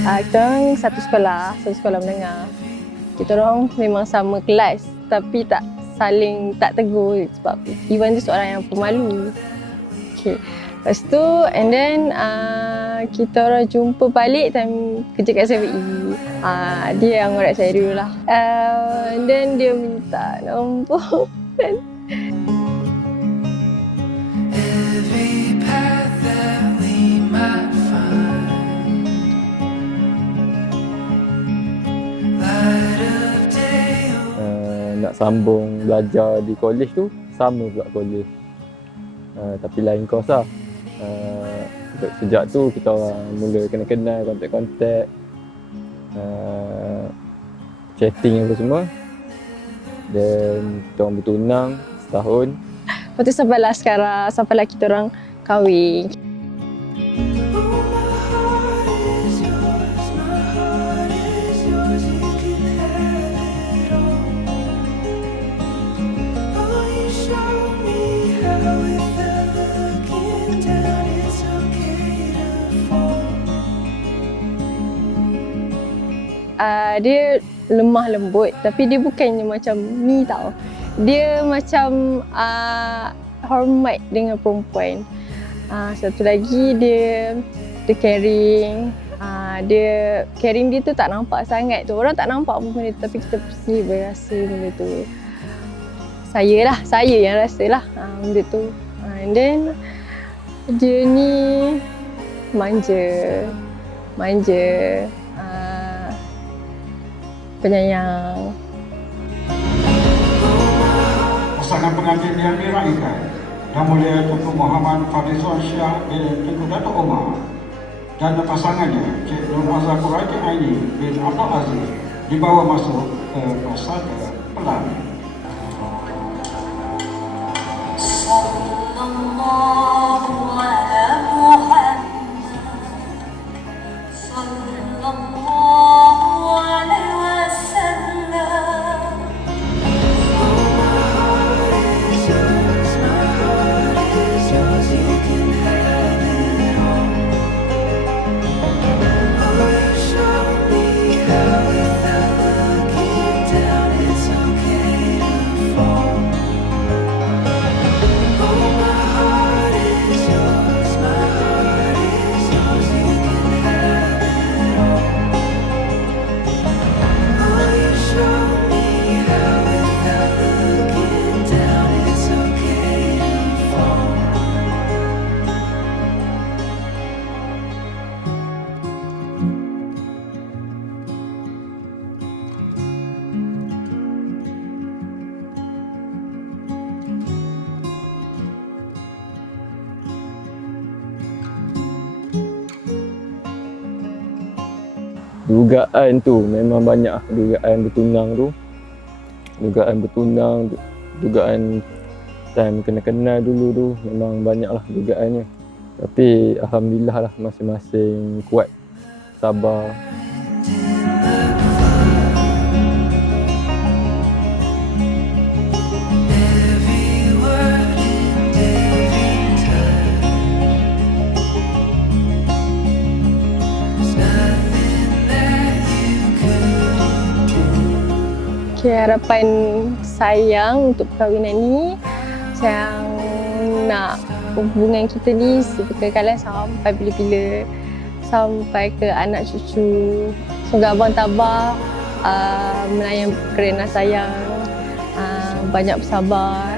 Uh, kita orang satu sekolah, satu sekolah menengah. Kita orang memang sama kelas tapi tak saling tak tegur sebab Iwan tu seorang yang pemalu. Okay. Lepas tu and then uh, kita orang jumpa balik time kerja kat 7E. Uh, dia yang ngorak saya dulu lah. Uh, and then dia minta nombor. sambung belajar di college tu sama pula college. Uh, tapi lain course lah. Uh, sejak tu kita mula kenal-kenal kontak-kontak. Uh, chatting apa semua. Dan kita orang bertunang setahun. Lepas tu sampailah sekarang, sampailah kita orang kahwin. Uh, dia lemah lembut tapi dia bukannya macam ni tau. Dia macam uh, hormat dengan perempuan. Uh, satu lagi dia dia caring. Uh, dia caring dia tu tak nampak sangat tu. Orang tak nampak pun benda tu tapi kita mesti berasa benda tu. Saya lah, saya yang rasa lah uh, benda tu. Uh, and then dia ni manja. Manja penyayang. Pasangan pengantin yang diraihkan dan mulia Tuku Muhammad Fadizul Syah bin Tuku Dato' Omar dan pasangannya Cik Nur Azhar Quraji Aini bin Abdul Aziz dibawa masuk ke pasangan pelan. Sallallahu dugaan tu memang banyak dugaan bertunang tu. Dugaan bertunang du- dugaan time kenal-kenal dulu tu memang banyak lah dugaannya. Tapi Alhamdulillah lah masing-masing kuat sabar Okay, harapan sayang untuk perkahwinan ni yang nak hubungan kita ni seberkekalan sampai bila-bila sampai ke anak cucu. Semoga abang tabah uh, melayan kerana sayang, uh, banyak bersabar.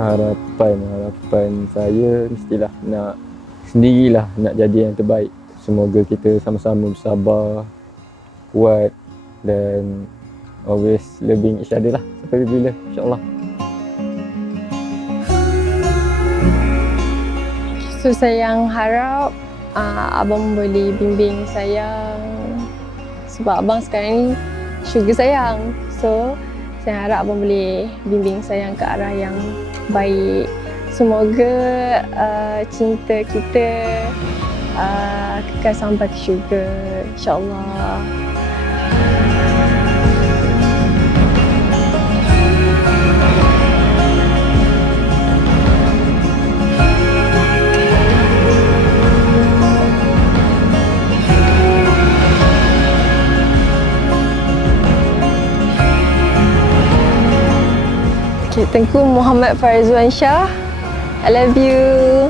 Harapan harapan saya mestilah nak sendirilah nak jadi yang terbaik semoga kita sama-sama bersabar kuat dan always loving each other lah sampai bila insyaallah So sayang harap uh, abang boleh bimbing saya sebab abang sekarang ni sugar sayang. So saya harap abang boleh bimbing sayang ke arah yang baik. Semoga uh, cinta kita uh, kekal sampai ke syurga insyaAllah. Okay, Tengku Muhammad Farizwan Shah. I love you.